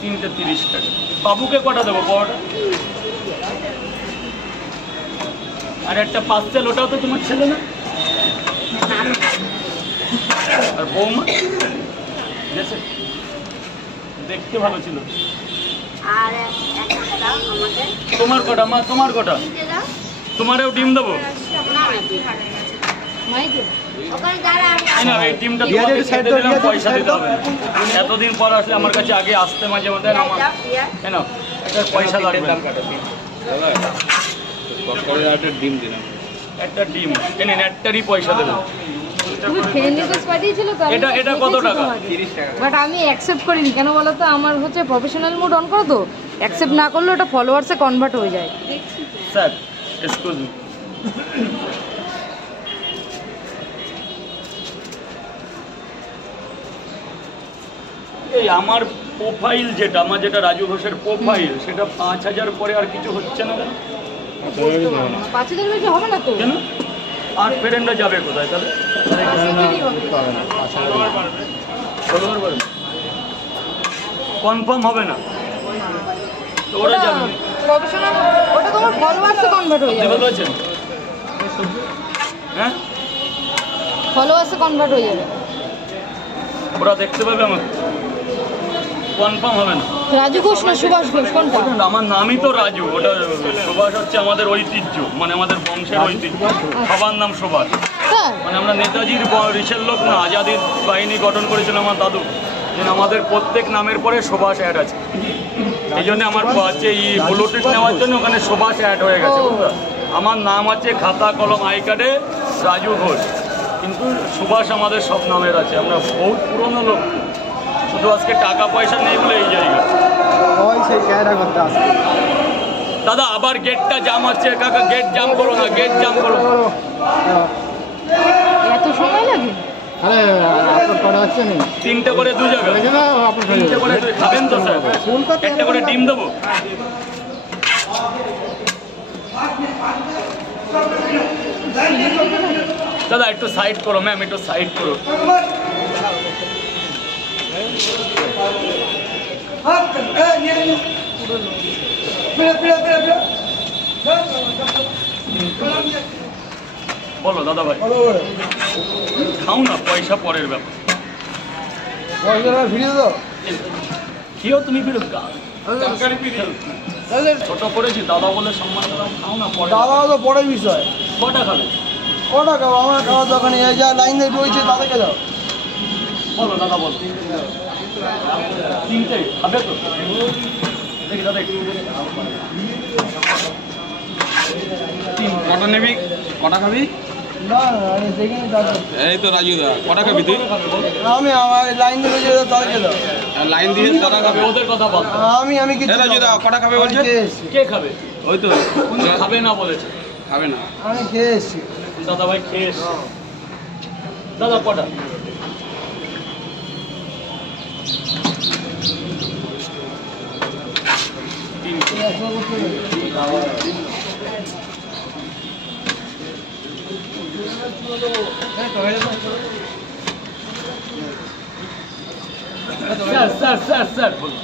তিনটে 30 টাকা। বাবুকে কটা দেবো পরোটা? আর একটা পার্সেল, ওটাও তো তোমার ছেলে না? আর বৌমা দেখতে ভালো ছিল। তোমার কটা মা? তোমার কটা? তোমারও ডিম দেবো? এই ডিমটা তোমাকে খেতে দিলাম, পয়সা দিতে হবে। এতদিন পর আসলে আমার কাছে আগে আসতে মাঝে মধ্যে কেন একটা পয়সা লাগবে। ডিম দিলাম, একটা ডিম এনে একটারই পয়সা দেবো। এটা কত টাকা? 30 টাকা। বাট আমি অ্যাকসেপ্ট করিনি, কেন বলো তো, আমার হচ্ছে প্রফেশনাল মোড অন করো তো, অ্যাকসেপ্ট না করলে ওটা ফলোয়ার্সে কনভার্ট হয়ে যায়। স্যার এক্সকিউজ মি, এই আমার প্রোফাইল যেটা, আমার যেটা রাজু ঘোষের প্রোফাইল, সেটা 5000 পরে আর কিছু হচ্ছে না কেন? 5000 বেশি হবে না তো কেন? আর ফ্রেন্ডরা যাবে কোথায় তাহলে? কনফার্ম হবে না তো ওরা যাবে। প্রফেশনাল ওটা তোমার ফলোয়ার্সে কনভার্ট হয়ে যাবে। বলেছেন হ্যাঁ, ফলোয়ার্সে কনভার্ট হয়ে যাবে, ওরা দেখতে পাবে আমাকে। কনফার্ম হবে না। রাজু ঘোষ না সুভাষ ঘোষ কোনটা? আমার নামই তো রাজু, ওটা সুভাষ হচ্ছে আমাদের ঐতিহ্য, মানে আমাদের বংশের ঐতিহ্য। সবার নাম সুভাষ, মানে আমরা নেতাজির ঋষের লোক না, আজাদির বাহিনী গঠন করেছিল আমার দাদু। আমাদের প্রত্যেক নামের পরে সুভাষ অ্যাড আছে, এই জন্য আমার হচ্ছে এই ব্লুটুথ নেওয়ার জন্য ওখানে সুভাষ অ্যাড হয়ে গেছে। আমার নাম আছে খাতা কলম আই কার্ডে রাজু ঘোষ, কিন্তু সুভাষ আমাদের সব নামের আছে। আমরা বহুত পুরনো লোক, শুধু আজকে টাকা পয়সা নেই বলে এই জায়গা। দাদা আবার গেটটা জাম হচ্ছে, কাকা গেট জাম করো না, গেট জাম করো। এত সময় লাগে? তিনটে করে 2 জায়গা, তিনটে করে খাবেন তো স্যার? একটা করে ডিম দেবো। দাদা একটু সাইড করো ম্যাম, একটু সাইড করো। বলো দাদা ভাই, খাও না, পয়সা পরের ব্যাপার। খেয়েও তুমি ফিরো, ছোট করেছি দাদা বলে সম্মান করলাম, খাও না। দাদা তো বড় বিষয়। কটা খাবে? কটা খাবো? আমার খাওয়ার দোকানে যা লাইন দিয়ে রয়েছে তাদেরকে দাও। বলো দাদা বলো, তিনটে খাবে তো? দেখি দাদা কটা নেবি, কটা খাবি? না আমি দেখিনি দাদা। এই তো রাজু দা, কটা খাবি তুই? আমি আমার লাইন দিয়ে রয়েছে তাদেরকে দাও। লাইন দিয়ে দাদা খাবে, ওদের কথা বল। আমি কিছু রাজু দা কটা খাবে বলছে? কে খাবে? ওই তো উনি খাবে না বলেছে। খাবে না? আমি খেয়ে এসছি দাদা ভাই, খেয়ে এসছি। দাদা কটা? স্যার স্যার স্যার স্যার বলুন।